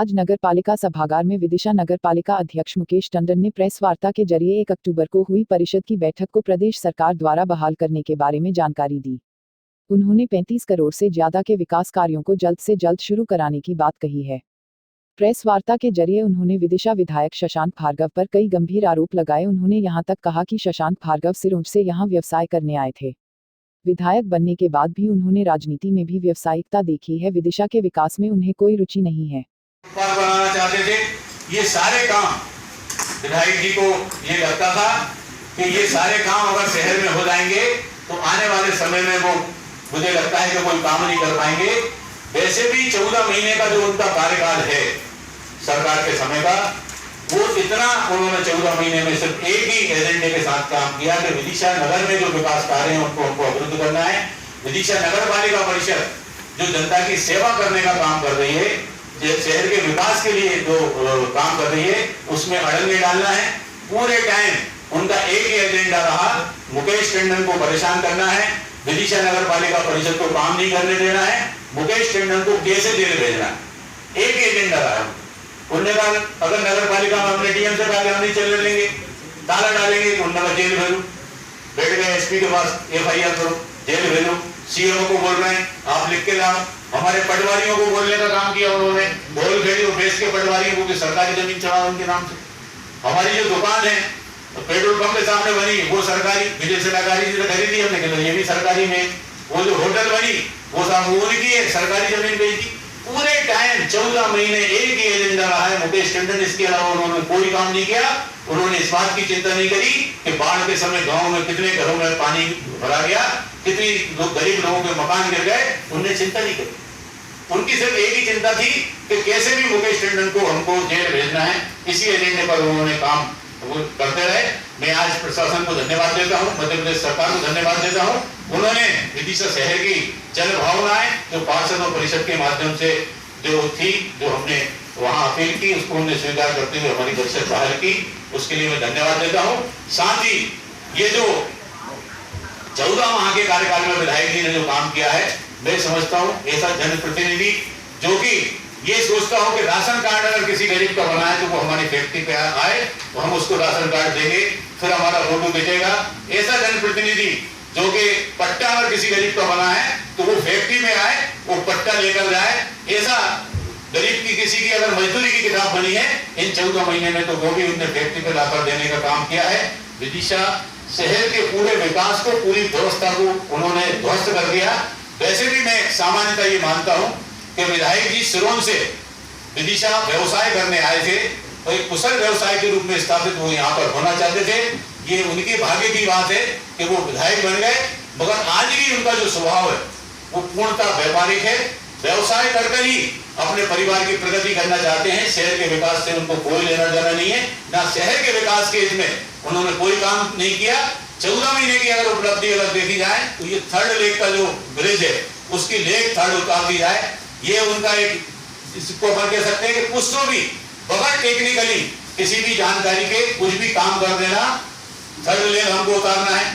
आज नगर पालिका सभागार में विदिशा नगर पालिका अध्यक्ष मुकेश टंडन ने प्रेस वार्ता के जरिए 1 अक्टूबर को हुई परिषद की बैठक को प्रदेश सरकार द्वारा बहाल करने के बारे में जानकारी दी। उन्होंने 35 करोड़ से ज्यादा के विकास कार्यों को जल्द से जल्द शुरू कराने की बात कही है। प्रेस वार्ता के जरिए उन्होंने विदिशा विधायक शशांक भार्गव पर कई गंभीर आरोप लगाए। उन्होंने यहां तक कहा कि शशांक भार्गव सिरोंज से यहां व्यवसाय करने आए थे। विधायक बनने के बाद भी उन्होंने राजनीति में भी व्यावसायिकता देखी है। विदिशा के विकास में उन्हें कोई रुचि नहीं है। बनाना चाहते थे। ये सारे काम विधायक जी को ये लगता था कि ये सारे काम अगर शहर में हो जाएंगे तो आने वाले समय में वो मुझे लगता है कि कोई काम नहीं कर पाएंगे। वैसे भी 14 महीने का जो उनका कार्यकाल है सरकार के समय का, वो इतना उन्होंने 14 महीने में सिर्फ एक ही एजेंडे के साथ काम किया कि विदिशा नगर में जो विकास कार्य हैं उनको हमको अवरुद्ध करना है। विदिशा नगर पालिका परिषद जो जनता की सेवा करने का काम कर रही है, शहर के विकास के लिए जो काम कर रही है, उसमें अड़ंगे डालना है। पूरे टाइम उनका एक ही एजेंडा रहा, मुकेश टंडन को परेशान करना है, विदिशा नगर पालिका परिषद को काम नहीं करने देना है, मुकेश टंडन को कैसे जेल भेजना है, एक ही एजेंडा रहा। उन्होंने कहा अगर नगर पालिका में अपने डीएम से कहा हम नहीं चलने देंगे, ताला डालेंगे तो उन्होंने जेल भेजो। बैठ गए एसपी के पास, FIR करो, जेल भेजो। सीएमओ को बोल रहे हैं आप लिख के लाओ। हमारे पटवारियों को बोलने का काम किया उन्होंने, ढोल खेड़ी और बेच के पटवारियों को सरकारी जमीन चढ़ाओ उनके नाम से। हमारी जो दुकान है तो पेट्रोल पंप के सामने बनी वो सरकारी, विजय से लगारी जी खरीदी हमने, कहते ये भी सरकारी में। वो जो होटल बनी वो उनकी है, सरकारी जमीन बेची। पूरे टाइम 14 महीने एक ही एजेंडा रहा है मुकेश टंडन, इसके अलावा उन्होंने कोई काम नहीं किया। उन्होंने इस बात की चिंता नहीं करी कि बाढ़ के समय गांव में कितने घरों में पानी भरा गया, कितनी लोग गरीब लोगों के मकान गिर गए, उन्हें चिंता नहीं करी। उनकी सिर्फ एक ही चिंता थी कि कैसे भी मुकेश टंडन को हमको जेल भेजना है। इसी एजेंडे पर उन्होंने काम करते रहे। मैं आज प्रशासन को धन्यवाद देता हूँ, मध्य प्रदेश सरकार को धन्यवाद देता हूँ। उन्होंने विदिशा शहर की जन भावनाएं जो पार्षद और परिषद के माध्यम से जो थी, जो हमने वहां अपील की, उसको हमने स्वीकार करते हुए हमारी परिषद बाहर की, उसके लिए मैं धन्यवाद देता हूँ। साथ ही ये जो 14 माह के कार्यकाल में विधायक जी ने जो काम किया है, मैं समझता हूँ ऐसा जनप्रतिनिधि जो कि ये सोचता हो कि राशन कार्ड अगर किसी गरीब का बना है तो वो हमारी फैक्ट्री पे आए तो हम उसको राशन कार्ड देंगे, फिर हमारा फोटो खींचेगा। ऐसा जनप्रतिनिधि जो कि पट्टा अगर किसी गरीब का बना है तो वो फैक्ट्री में आए, वो पट्टा लेकर जाए। ऐसा गरीब की किसी की अगर मजदूरी की किताब बनी है इन 14 महीने में, तो वो भी उनने फैक्ट्री पे लाकर देने का काम किया है। विदिशा शहर के पूरे विकास को, पूरी व्यवस्था को उन्होंने ध्वस्त कर दिया। वैसे भी मैं सामान्यतः ये मानता हूं कि विधायक जी सिरोंज से विदिशा व्यवसाय करने आए थे और एक कुशल व्यवसाय के रूप में स्थापित वो यहाँ पर होना चाहते थे। ये उनके भाग्य की बात है कि वो विधायक बन गए, मगर आज भी उनका जो स्वभाव है वो पूर्णतः व्यापारिक है। व्यवसाय कर ही अपने परिवार की प्रगति करना चाहते हैं। शहर के विकास से उनको कोई लेना देना नहीं है, ना शहर के विकास के इसमें उन्होंने कोई काम नहीं किया। 14 महीने की अगर उपलब्धि अगर देखी जाए तो ये 3rd लेक का जो ब्रिज है उसकी लेक 3rd उतार दी जाए, ये उनका एक, इसको अपन कह सकते हैं कि कुछ तो भी बगैर टेक्निकली किसी भी जानकारी के कुछ भी काम कर देना। 3rd लेक हमको उतारना है,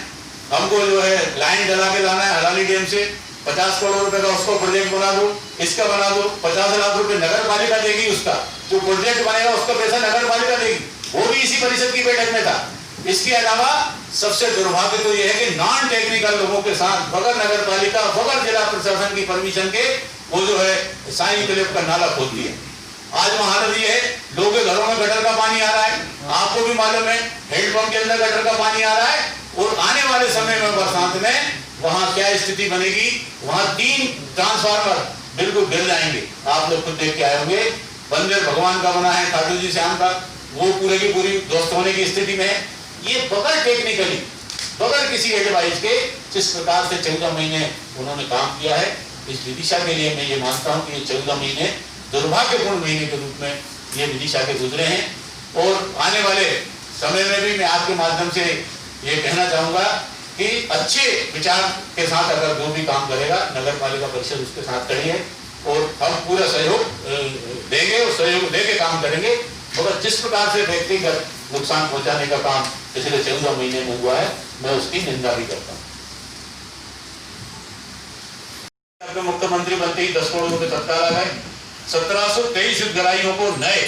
हमको जो है लाइन डला के लाना है हराली डैम से, 50 करोड़ रुपए का उसको प्रोजेक्ट बना दो, इसका बना दो, 50 लाख रुपए नगर पालिका देगी, उसका जो प्रोजेक्ट बनेगा उसका पैसा नगर पालिका देगी, वो भी इसी परिषद की बैठक में था। इसके अलावा सबसे दुर्भाग्य तो यह है कि नॉन टेक्निकल लोगों के साथ बगैर नगर पालिका, बगैर जिला प्रशासन की परमिशन के वो जो है साई क्लिप का नाला खोद दिया। आज महानदी है, लोगों के घरों में गटर का पानी आ रहा है, आपको भी मालूम है, हैंडपंप के अंदर गटर का पानी आ रहा है। और आने वाले समय में बरसात में वहां क्या स्थिति बनेगी, वहां 3 ट्रांसफार्मर बिल्कुल गिर जाएंगे। आप लोग खुद देख के आए होंगे। मंदिर भगवान का बना है खाटू जी श्याम का, वो पूरे की पूरी ध्वस्त होने की स्थिति में है। ये बगैर टेक्निकली, बगैर किसी एडवाइस के जिस प्रकार से 14 महीने उन्होंने काम किया है, इस विदिशा के लिए मैं ये मानता हूँ कि ये 14 महीने दुर्भाग्यपूर्ण महीने के रूप में ये विदिशा के गुजरे हैं। और आने वाले समय में भी मैं आपके माध्यम से ये कहना चाहूंगा कि अच्छे विचार के साथ अगर जो भी काम करेगा नगर पालिका परिषद उसके साथ खड़ी है और हम पूरा सहयोग देंगे और सहयोग देके काम करेंगे। मगर जिस प्रकार से व्यक्तिगत नुकसान पहुंचाने का काम पिछले 14 महीने में हुआ है, मैं उसकी निंदा भी करता हूँ। मुख्यमंत्री बनते ही 10 करोड़ रुपए तत्काल आ गए, 1723 हितग्राहियों को नए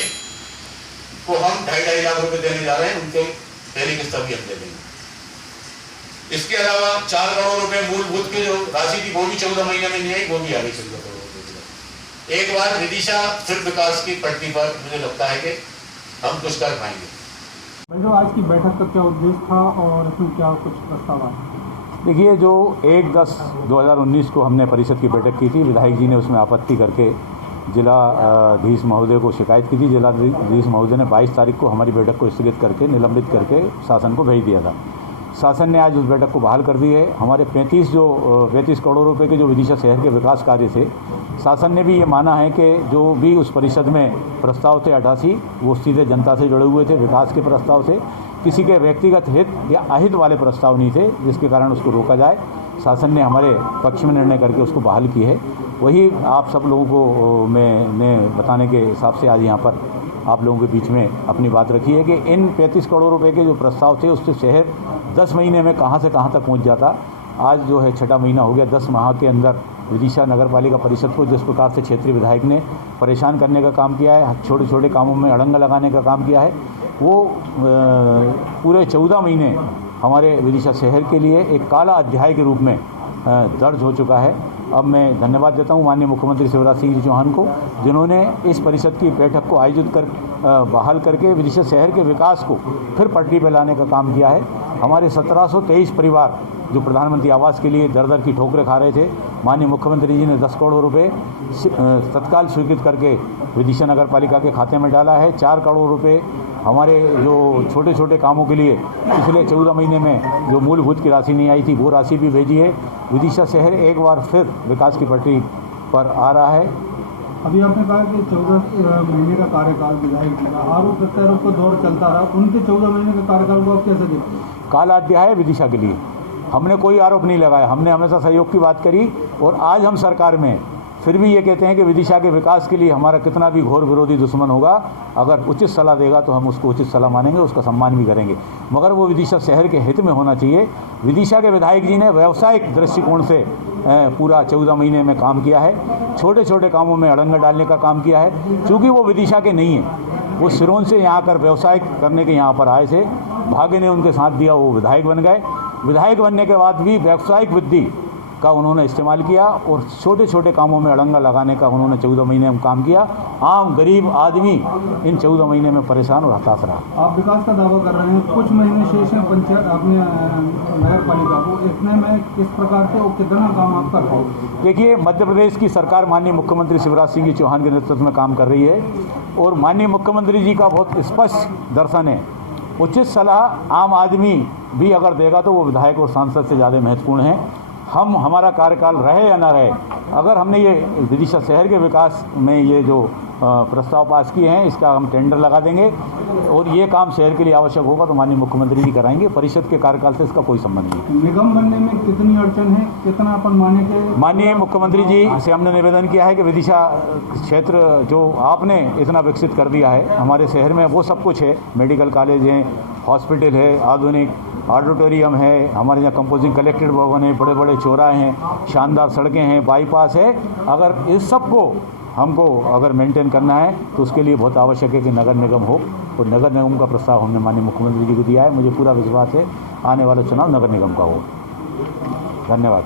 को हम 2.5 लाख रुपए देने जा रहे हैं। उनके पहली किस्त भी हम दे देंगे। इसके अलावा 4 करोड़ रुपए मूलभूत की जो राशि थी वो भी 14 महीने में नहीं आई, वो भी आ गई 14 करोड़ रुपए। एक बार विदिशा फिर विकास की पटरी पर मुझे लगता है कि हम कुछ कर पाएंगे। जो आज की बैठक का क्या उद्देश्य था और इसमें क्या कुछ प्रस्ताव आया? देखिए, जो 1/10/2019 को हमने परिषद की बैठक की थी, विधायक जी ने उसमें आपत्ति करके जिलाधीश महोदय को शिकायत की थी। जिलाधीश महोदय ने 22 तारीख को हमारी बैठक को स्थगित करके निलंबित करके शासन को भेज दिया था। शासन ने आज उस बैठक को बहाल कर दी है। हमारे 35 करोड़ रुपए के जो विदिशा शहर के विकास कार्य थे, शासन ने भी ये माना है कि जो भी उस परिषद में प्रस्ताव थे 88 वो सीधे जनता से जुड़े हुए थे, विकास के प्रस्ताव थे, किसी के व्यक्तिगत हित या अहित वाले प्रस्ताव नहीं थे, जिसके कारण उसको रोका जाए। शासन ने हमारे पक्ष में निर्णय करके उसको बहाल की है। वही आप सब लोगों को मैंने बताने के हिसाब से आज यहाँ पर आप लोगों के बीच में अपनी बात रखी है कि इन 35 करोड़ रुपए के जो प्रस्ताव थे उससे शहर 10 महीने में कहाँ से कहाँ तक पहुँच जाता। आज जो है 6वां महीना हो गया। 10 माह के अंदर विदिशा नगर पालिका परिषद को जिस प्रकार से क्षेत्रीय विधायक ने परेशान करने का काम किया है, छोटे छोटे कामों में अड़ंग लगाने का काम किया है, वो पूरे 14 महीने हमारे विदिशा शहर के लिए एक काला अध्याय के रूप में दर्ज हो चुका है। अब मैं धन्यवाद देता हूं माननीय मुख्यमंत्री शिवराज सिंह चौहान को, जिन्होंने इस परिषद की बैठक को आयोजित कर बहाल करके विदिशा शहर के विकास को फिर पटरी पर लाने का काम किया है। हमारे 1723 परिवार जो प्रधानमंत्री आवास के लिए दर दर की ठोकरें खा रहे थे, माननीय मुख्यमंत्री जी ने 10 करोड़ रुपए तत्काल स्वीकृत करके विदिशा नगर पालिका के खाते में डाला है। 4 करोड़ रुपए हमारे जो छोटे छोटे कामों के लिए पिछले 14 महीने में जो मूलभूत की राशि नहीं आई थी वो राशि भी भेजी है। विदिशा शहर एक बार फिर विकास की पटरी पर आ रहा है। अभी आपने कहा कि 14 महीने का कार्यकाल विधायक जी का आरोप प्रत्यारोप का दौर चलता रहा, उनके 14 महीने का कार्यकाल को आप कैसे देखते हैं? काला अध्याय है विदिशा के लिए। हमने कोई आरोप नहीं लगाया, हमने हमेशा सहयोग की बात करी और आज हम सरकार में फिर भी ये कहते हैं कि विदिशा के विकास के लिए हमारा कितना भी घोर विरोधी दुश्मन होगा, अगर उचित सलाह देगा तो हम उसको उचित सलाह मानेंगे, उसका सम्मान भी करेंगे, मगर वो विदिशा शहर के हित में होना चाहिए। विदिशा के विधायक जी ने व्यावसायिक दृष्टिकोण से पूरा 14 महीने में काम किया है, छोटे छोटे कामों में अड़ंग डालने का काम किया है। चूँकि वो विदिशा के नहीं है, वो सिरोन से यहाँ कर व्यवसाय करने के यहाँ पर आए थे, भाग्य ने उनके साथ दिया, वो विधायक बन गए। विधायक बनने के बाद भी व्यावसायिक बुद्धि का उन्होंने इस्तेमाल किया और छोटे छोटे कामों में अड़ंगा लगाने का उन्होंने 14 महीने में काम किया। आम गरीब आदमी इन 14 महीने में परेशान और हताश रहा। आप विकास का दावा कर रहे हैं, कुछ महीने शेष हैं पंचायत अपने नगर पालिका को, इतने में किस प्रकार से और कितना काम आप कर रहे हैं? देखिए, मध्य प्रदेश की सरकार माननीय मुख्यमंत्री शिवराज सिंह चौहान के नेतृत्व में काम कर रही है और माननीय मुख्यमंत्री जी का बहुत स्पष्ट दर्शन है। उचित सलाह आम आदमी भी अगर देगा तो वो विधायक और सांसद से ज़्यादा महत्वपूर्ण है। हमारा कार्यकाल रहे या ना रहे, अगर हमने ये विदिशा शहर के विकास में ये जो प्रस्ताव पास किए हैं, इसका हम टेंडर लगा देंगे और ये काम शहर के लिए आवश्यक होगा तो माननीय मुख्यमंत्री जी कराएंगे। परिषद के कार्यकाल से इसका कोई संबंध नहीं। निगम बनने में कितनी अड़चन है, कितना अपन माने के? माननीय मुख्यमंत्री जी से हमने निवेदन किया है कि विदिशा क्षेत्र जो आपने इतना विकसित कर दिया है, हमारे शहर में वो सब कुछ है, मेडिकल कॉलेज हैं, हॉस्पिटल है, आधुनिक ऑडिटोरियम है, हमारे यहाँ कंपोजिंग कलेक्ट्रेट भवन है, बड़े बड़े चौराहे हैं, शानदार सड़कें हैं, बाईपास है। अगर इस सब को हमको अगर मेंटेन करना है तो उसके लिए बहुत आवश्यक है कि नगर निगम हो और नगर निगम का प्रस्ताव हमने माननीय मुख्यमंत्री जी को दिया है। मुझे पूरा विश्वास है आने वाला चुनाव नगर निगम का हो। धन्यवाद।